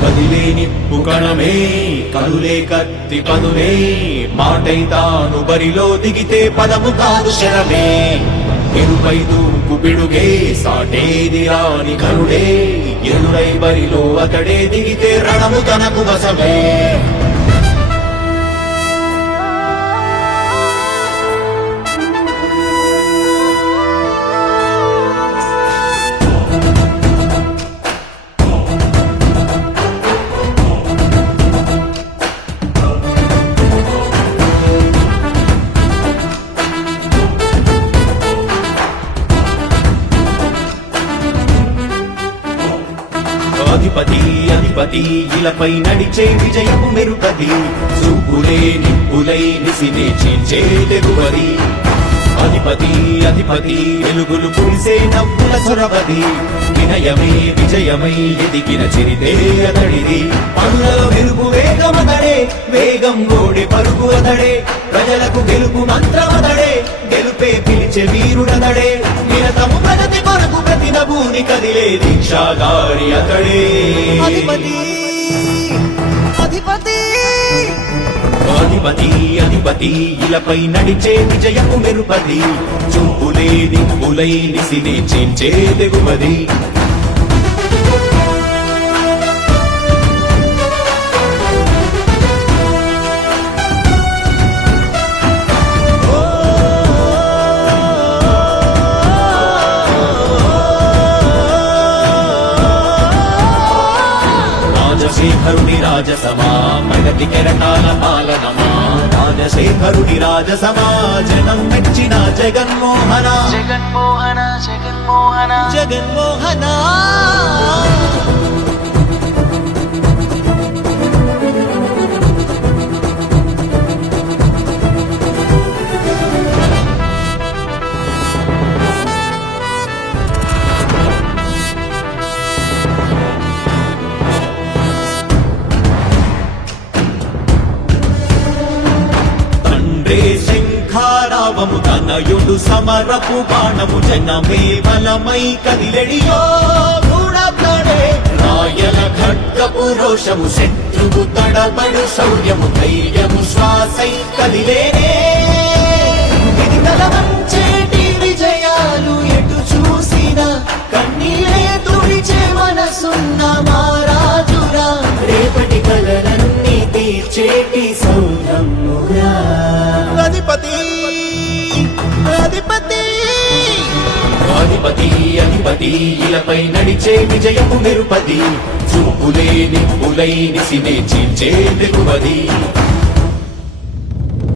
కదిలే నిప్పు కణమే కదులే కత్తి పదులే మాటై తాను బరిలో దిగితే పదము కాదు శరమే ఎరుపై దూకు పిడుగే సాటేది రాని కరుడే ఎదురై బరిలో అతడే దిగితే రణము తనకు వశమే అధిపతి అధిపతి ఇలపై నడిచే విజయము మెరుపది చూపులే నిప్పులై నిసినే చీల్చే తెగువది అధిపతి అధిపతి వెలుగులు కురిసే నవ్వుల చొరవది వినయమే విజయమై ఎదిగిన చిరితే అతడిది పనులలో వెలుగు వేగమతడే వేగం గోడి పరుగు అతడే ప్రజలకు గెలుపు మంత్రమతడే గెలుపే పిలిచే వీరుడతడే నిరతము ప్రగతి కొరకు ప్రతి నభూని కదిలే దీక్షాగారి అతడే అధిపతి అధిపతి అధిపతి అధిపతి ఇలపై నడిచే విజయము మెరుపది చూపులే నిప్పులై నిసినే చీల్చే తెగువది రాజశేఖరుని రాజసమా ప్రగతి కెరటాల పాలనమా రాజశేఖరుని రాజసమా జనం మెచ్చిన జగన్మోహన జగన్మోహన జగన్మోహన జగన్మోహన శంఖారావము తనయుడు సమరపు బాణము జనమే బలమై కదిలెడియో గూఢప్లాడే రాయల ఖడ్గపు రోషము శత్రువు తడబడు శౌర్యము ధైర్యము శ్వాసై కదిలేనే విధితల వంచేటి విజయాలు ఎటు చూసిన కన్నీలే తుడిచే మనసున్న మారాజురా రేపటి కలలన్నీ తీర్చేటి సౌరమ్మురా అధిపతి అధిపతి అధిపతి అధిపతి ఇలపై నడిచే విజయము మెరుపది చూపులే నిప్పులై నిసినే చీల్చే తెగువది